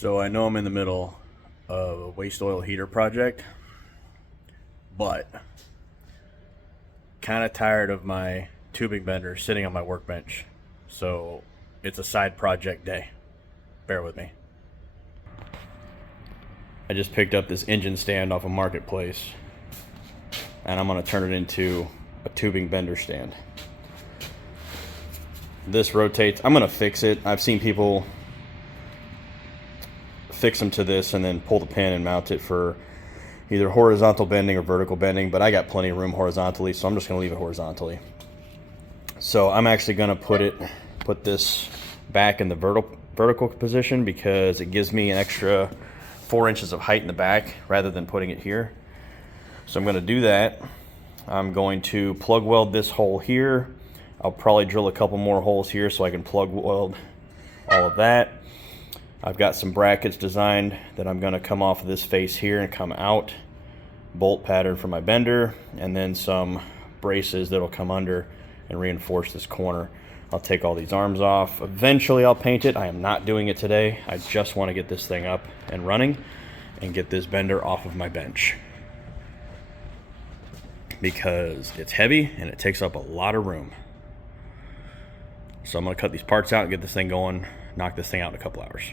So I know I'm in the middle of a waste oil heater project, but kind of tired of my tubing bender sitting on my workbench. So it's a side project day. Bear with me. I just picked up this engine stand off a marketplace, and I'm going to turn it into a tubing bender stand. This rotates. I'm going to fix it. I've seen people fix them to this and then pull the pin and mount it for either horizontal bending or vertical bending, but I got plenty of room horizontally, so I'm just going to leave it horizontally. So I'm actually going to put this back in the vertical position because it gives me an extra 4 inches of height in the back rather than putting it here. So I'm going to do that. I'm going to plug weld this hole here. I'll probably drill a couple more holes here so I can plug weld all of that. I've got some brackets designed that I'm going to come off of this face here and come out, bolt pattern for my bender, and then some braces that'll come under and reinforce this corner. I'll take all these arms off. Eventually I'll paint it. I am not doing it today. I just want to get this thing up and running and get this bender off of my bench because it's heavy and it takes up a lot of room. So I'm going to cut these parts out and get this thing going, knock this thing out in a couple hours.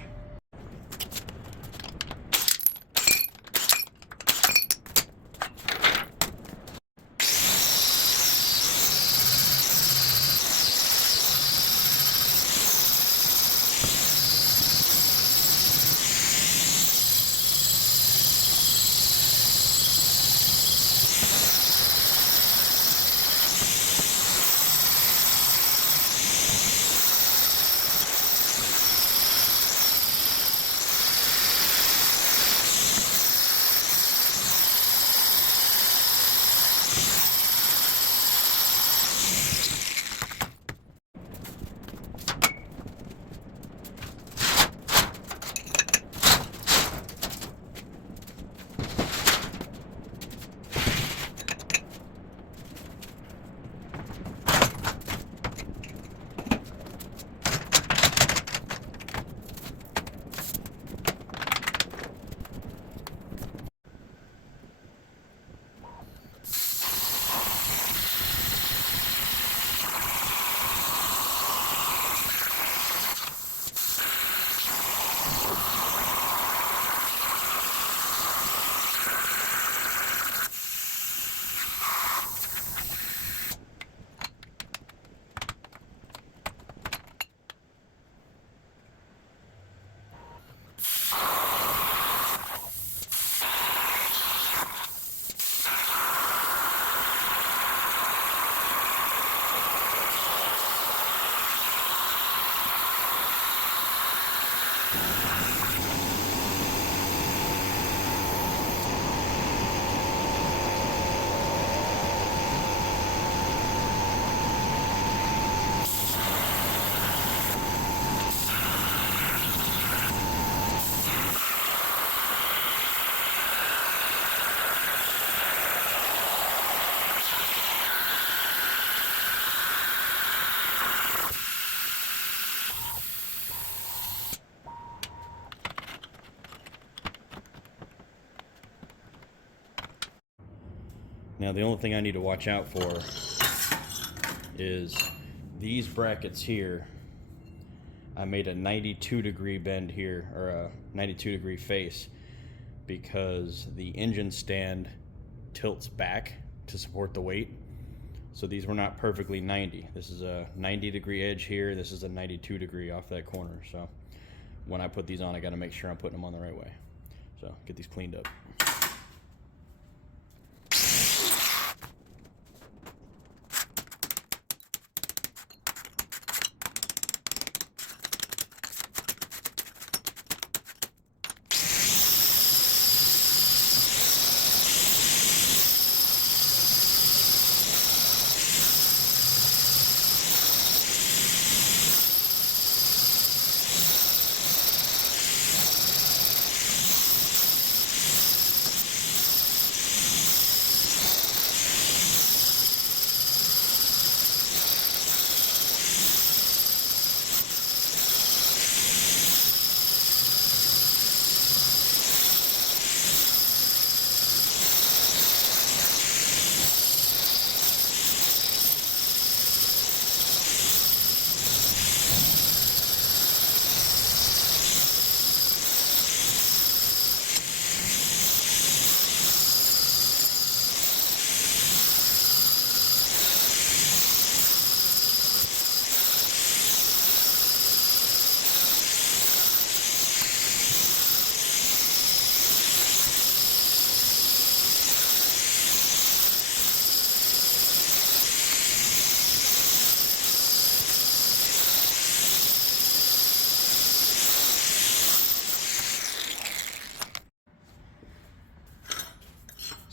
Now the only thing I need to watch out for is these brackets here. I made a 92-degree bend here, or a 92-degree face, because the engine stand tilts back to support the weight. So these were not perfectly 90. This is a 90-degree edge here. This is a 92-degree off that corner. So when I put these on, I got to make sure I'm putting them on the right way. So get these cleaned up.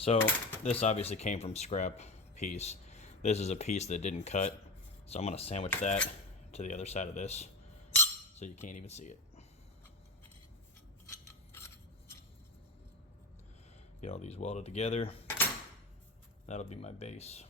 So this obviously came from scrap piece. This is a piece that didn't cut, so I'm going to sandwich that to the other side of this so you can't even see it. Get all these welded together. That'll be my base.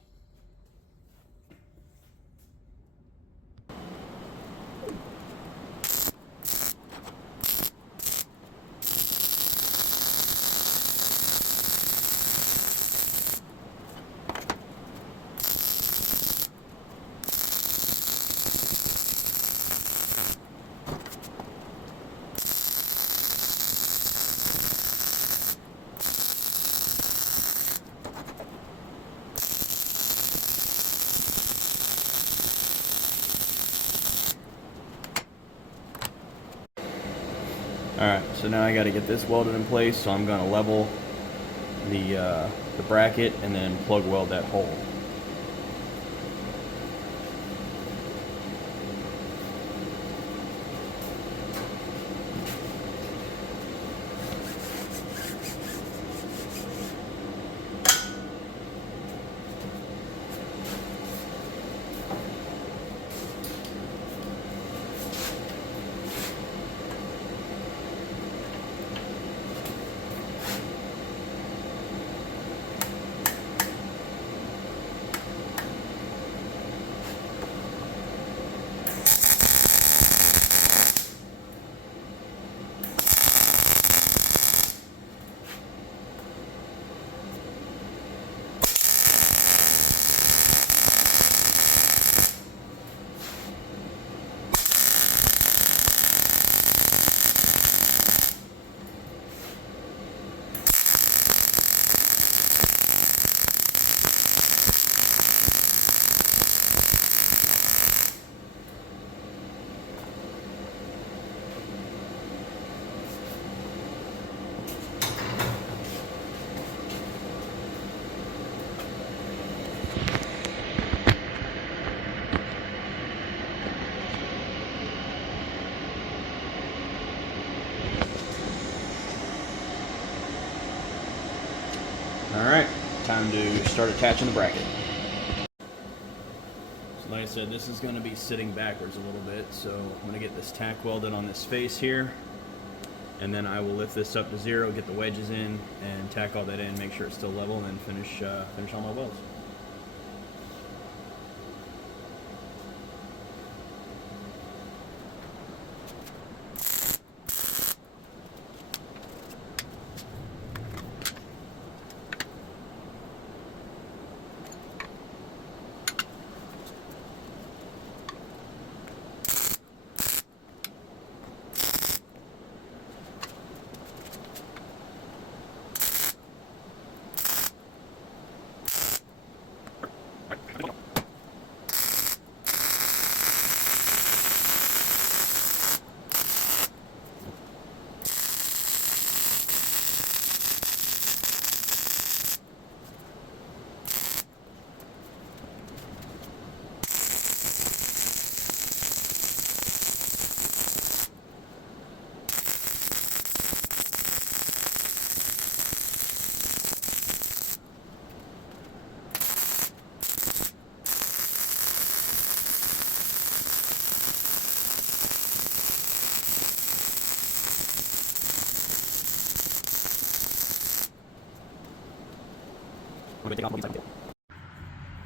Alright, so now I got to get this welded in place, so I'm going to level the bracket and then plug weld that hole. Alright, time to start attaching the bracket. So like I said, this is going to be sitting backwards a little bit, so I'm going to get this tack welded on this face here, and then I will lift this up to 0, get the wedges in, and tack all that in, make sure it's still level, and then finish all my welds.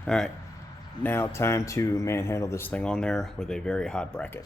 Alright, now time to manhandle this thing on there with a very hot bracket.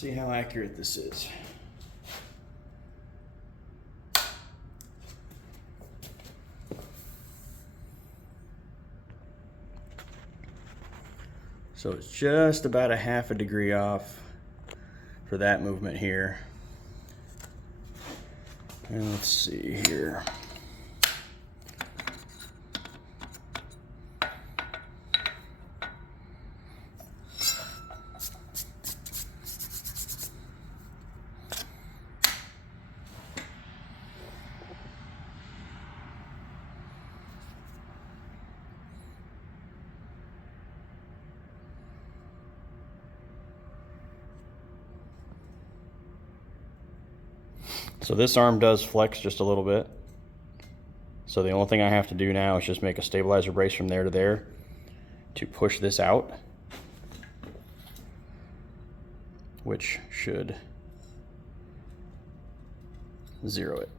see how accurate this is. So it's just about a half a degree off for that movement here. And let's see here. So this arm does flex just a little bit. So the only thing I have to do now is just make a stabilizer brace from there to there to push this out, which should zero it.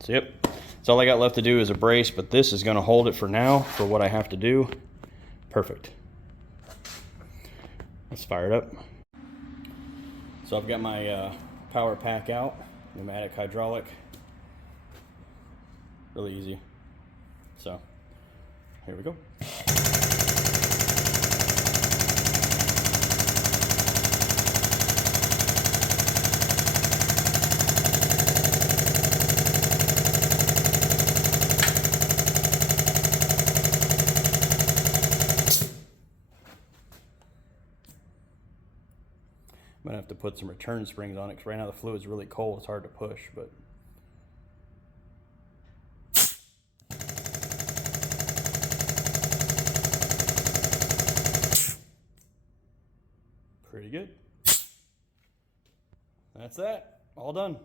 So yep, that's all I got left to do is a brace, but this is gonna hold it for now for what I have to do. Perfect. Let's fire it up. So I've got my power pack out, pneumatic, hydraulic, really easy. So here we go. I'm gonna have to put some return springs on it because right now the fluid's really cold. It's hard to push, but pretty good. That's that. All done.